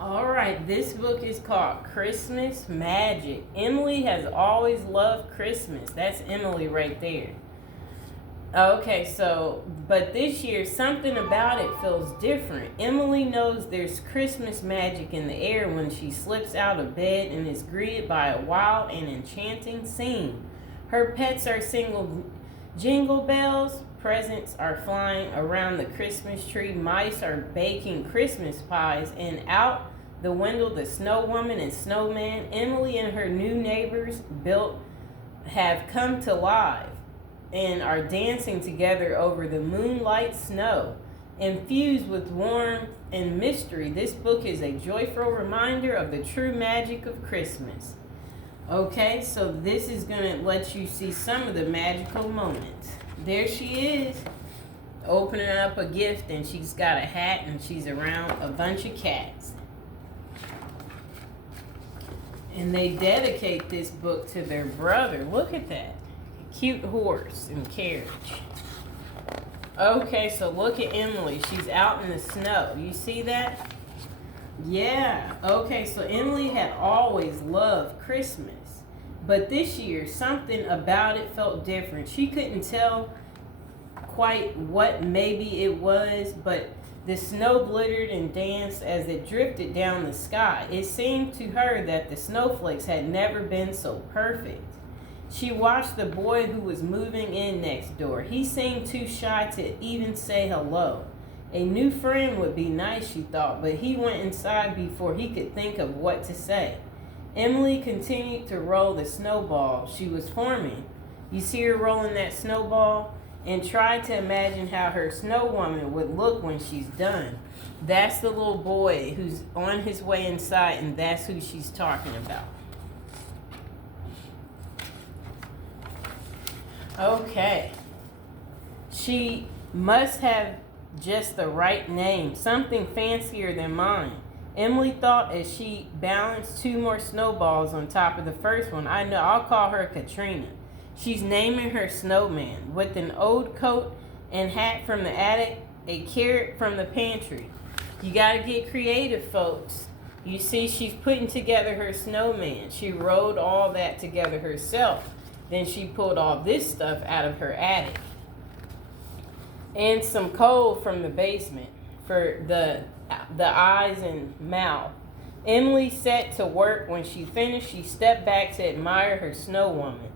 All right, this book is called Christmas Magic. Emily has always loved Christmas. That's Emily right there. Okay, but this year, something about it feels different. Emily knows there's Christmas magic in the air when she slips out of bed and is greeted by a wild and enchanting scene. Her pets are singing jingle bells, presents are flying around the Christmas tree, mice are baking Christmas pies, and out the window, the snow woman and snowman, Emily and her new neighbors built have come to life and are dancing together over the moonlight snow. Infused with warmth and mystery, this book is a joyful reminder of the true magic of Christmas. Okay, so this is going to let you see some of the magical moments. There she is, opening up a gift, and she's got a hat, and she's around a bunch of cats. And they dedicate this book to their brother. Look at that. Cute horse and carriage. Okay, so look at Emily. She's out in the snow. You see that? Yeah. Okay, so Emily had always loved Christmas. But this year, something about it felt different. She couldn't tell quite what maybe it was, but the snow glittered and danced as it drifted down the sky. It seemed to her that the snowflakes had never been so perfect. She watched the boy who was moving in next door. He seemed too shy to even say hello. A new friend would be nice, she thought, but he went inside before he could think of what to say. Emily continued to roll the snowball she was forming. You see her rolling that snowball? And tried to imagine how her snow woman would look when she's done. That's the little boy who's on his way inside, and that's who she's talking about. Okay. She must have just the right name, something fancier than mine. Emily thought as she balanced two more snowballs on top of the first one. I know, I'll call her Katrina. She's naming her snowman with an old coat and hat from the attic, a carrot from the pantry. You gotta get creative, folks. You see, she's putting together her snowman. She rode all that together herself. Then she pulled all this stuff out of her attic. And some coal from the basement for the eyes and mouth. Emily set to work. When she finished, she stepped back to admire her snow woman.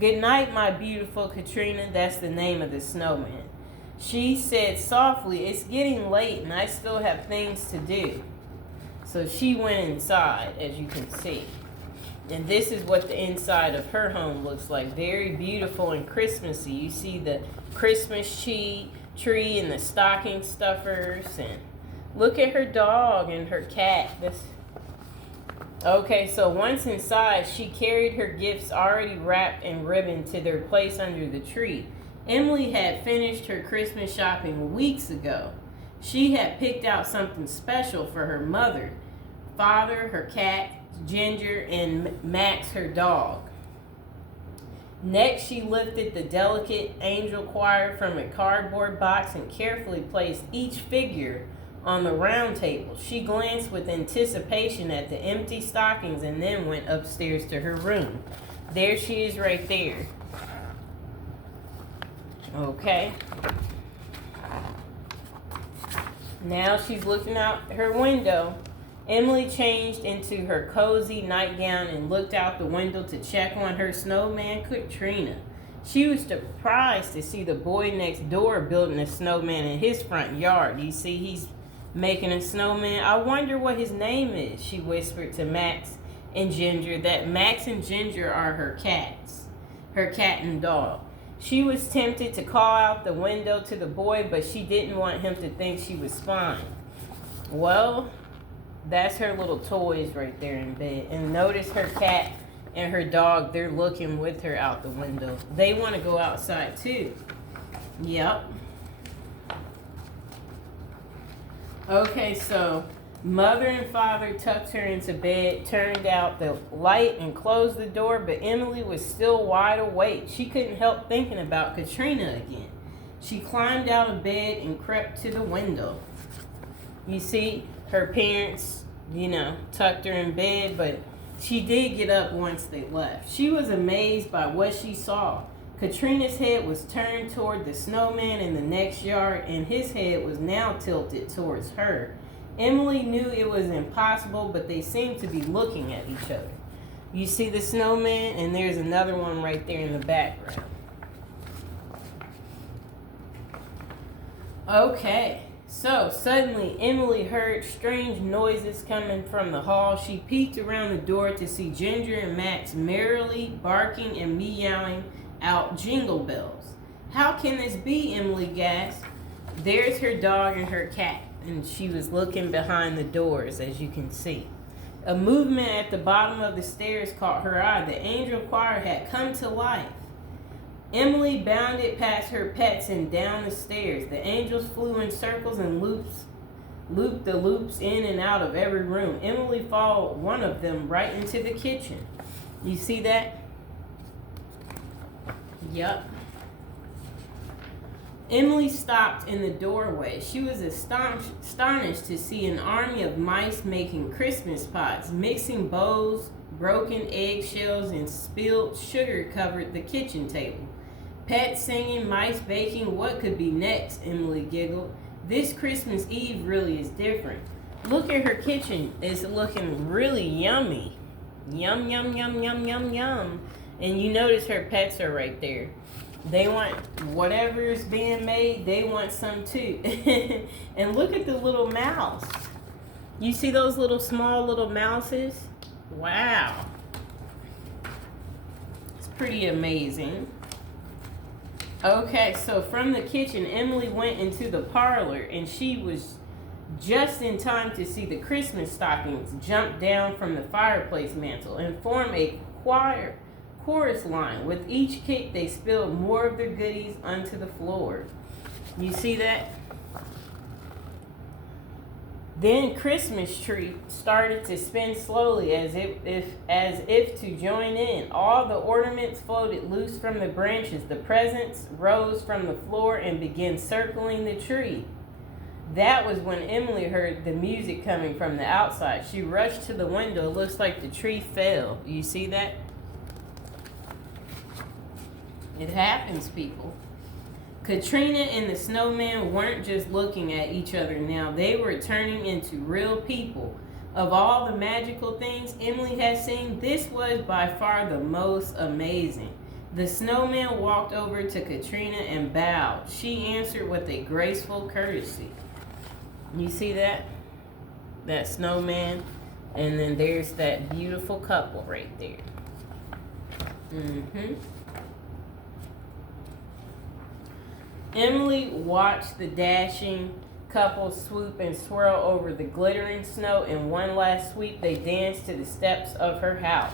Good night, my beautiful Katrina. That's the name of the snowman. She said softly, it's getting late and I still have things to do. So she went inside, as you can see. And this is what the inside of her home looks like. Very beautiful and Christmassy. You see the Christmas tree and the stocking stuffers. And look at her dog and her cat. Okay, so once inside, she carried her gifts already wrapped in ribbon to their place under the tree. Emily had finished her Christmas shopping weeks ago. She had picked out something special for her mother, father, her cat, Ginger, and Max, her dog. Next, she lifted the delicate angel choir from a cardboard box and carefully placed each figure on the round table. She glanced with anticipation at the empty stockings and then went upstairs to her room. There she is right there. Okay. Now she's looking out her window. Emily changed into her cozy nightgown and looked out the window to check on her snowman, Katrina. She was surprised to see the boy next door building a snowman in his front yard. You see, he's making a snowman. I wonder what his name is, she whispered to Max and Ginger. That Max and Ginger are her cats, her cat and dog. She was tempted to call out the window to the boy, but she didn't want him to think she was spying. Well, that's her little toys right there in bed. And notice her cat and her dog, they're looking with her out the window. They want to go outside too. Yep. Okay, so mother and father tucked her into bed, turned out the light, and closed the door, but Emily was still wide awake. She couldn't help thinking about Katrina again. She climbed out of bed and crept to the window. You see, her parents, tucked her in bed, but she did get up once they left. She was amazed by what she saw. Katrina's head was turned toward the snowman in the next yard, and his head was now tilted towards her. Emily knew it was impossible, but they seemed to be looking at each other. You see the snowman, and there's another one right there in the background. Okay, so suddenly Emily heard strange noises coming from the hall. She peeked around the door to see Ginger and Max merrily barking and meowing out jingle bells. How can this be? Emily gasped. There's her dog and her cat, and she was looking behind the doors, as you can see. A movement at the bottom of the stairs caught her eye. The angel choir had come to life. Emily bounded past her pets and down the stairs. The angels flew in circles and looped the loops in and out of every room. Emily followed one of them right into the kitchen. You see that? Yup. Emily stopped in the doorway. She was astonished to see an army of mice making Christmas pies. Mixing bowls, broken eggshells, and spilled sugar covered the kitchen table. Pets singing, mice baking. What could be next? Emily giggled. This Christmas Eve really is different. Look at her kitchen. It's looking really yummy. Yum, yum, yum, yum, yum, yum. And you notice her pets are right there. They want whatever is being made, they want some too. And look at the little mouse. You see those small little mouses? Wow. It's pretty amazing. Okay, so from the kitchen, Emily went into the parlor, and she was just in time to see the Christmas stockings jump down from the fireplace mantel and form a chorus line. With each kick, they spilled more of their goodies onto the floor. You see that? Then Christmas tree started to spin slowly as if to join in. All the ornaments floated loose from the branches. The presents rose from the floor and began circling the tree. That was when Emily heard the music coming from the outside. She rushed to the window. It looks like the tree fell. You see that? It happens, people. Katrina and the snowman weren't just looking at each other now. They were turning into real people. Of all the magical things Emily had seen, this was by far the most amazing. The snowman walked over to Katrina and bowed. She answered with a graceful courtesy. You see that? That snowman. And then there's that beautiful couple right there. Emily watched the dashing couple swoop and swirl over the glittering snow. In one last sweep, they danced to the steps of her house.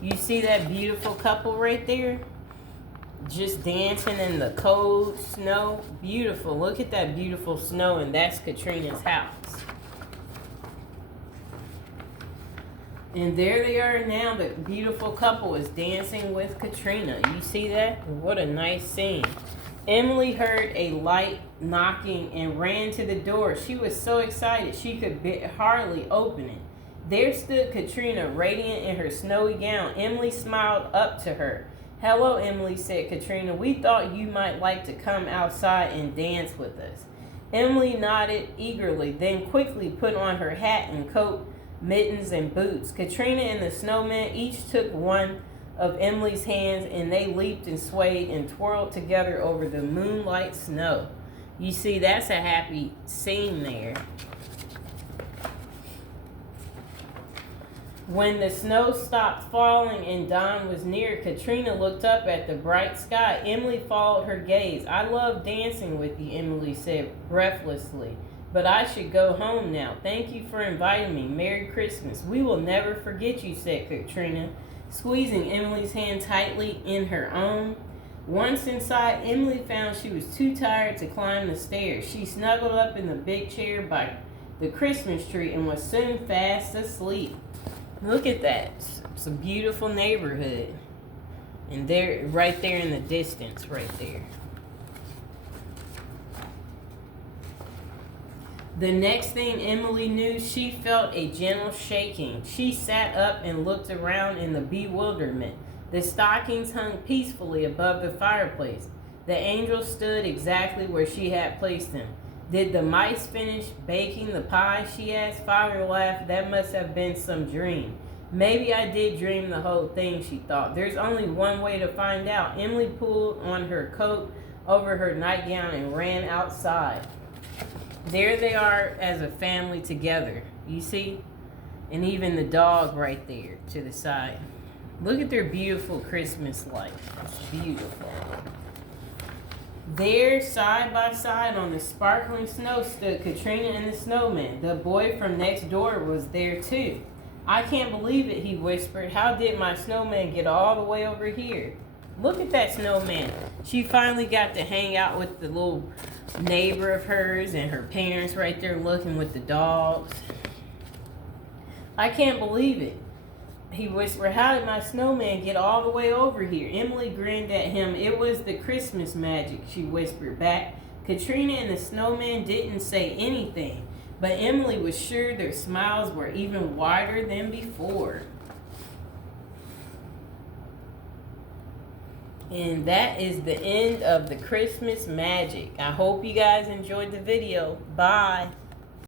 You see that beautiful couple right there? Just dancing in the cold snow. Beautiful. Look at that beautiful snow, and that's Katrina's house. And there they are now. The beautiful couple is dancing with Katrina. You see that? What a nice scene. Emily heard a light knocking and ran to the door. She was so excited she could hardly open it. There stood Katrina, radiant in her snowy gown. Emily smiled up to her. "Hello, Emily," said Katrina. "We thought you might like to come outside and dance with us." Emily nodded eagerly, then quickly put on her hat and coat, mittens, and boots. Katrina and the snowman each took one of Emily's hands, and they leaped and swayed and twirled together over the moonlight snow. You see, that's a happy scene there. When the snow stopped falling and dawn was near, Katrina looked up at the bright sky. Emily followed her gaze. "I love dancing with you," Emily said breathlessly. "But I should go home now. Thank you for inviting me. Merry Christmas." "We will never forget you," said Katrina, squeezing Emily's hand tightly in her own. Once inside, Emily found she was too tired to climb the stairs. She snuggled up in the big chair by the Christmas tree and was soon fast asleep. Look at that. It's a beautiful neighborhood. And they're right there in the distance, right there. The next thing Emily knew, she felt a gentle shaking. She sat up and looked around in the bewilderment. The stockings hung peacefully above the fireplace. The angel stood exactly where she had placed him. Did the mice finish baking the pie? She asked. Father laughed. That must have been some dream. Maybe I did dream the whole thing, she thought. There's only one way to find out. Emily pulled on her coat over her nightgown and ran outside. There they are as a family together, you see? And even the dog right there to the side. Look at their beautiful Christmas light. It's beautiful. There, side by side on the sparkling snow, stood Katrina and the snowman. The boy from next door was there too. I can't believe it, he whispered. How did my snowman get all the way over here? Look at that snowman. She finally got to hang out with the little neighbor of hers and her parents right there looking with the dogs. I can't believe it, he whispered. How did my snowman get all the way over here? Emily grinned at him. It was the Christmas magic, she whispered back. Katrina and the snowman didn't say anything, but Emily was sure their smiles were even wider than before. And that is the end of the Christmas magic. I hope you guys enjoyed the video. Bye.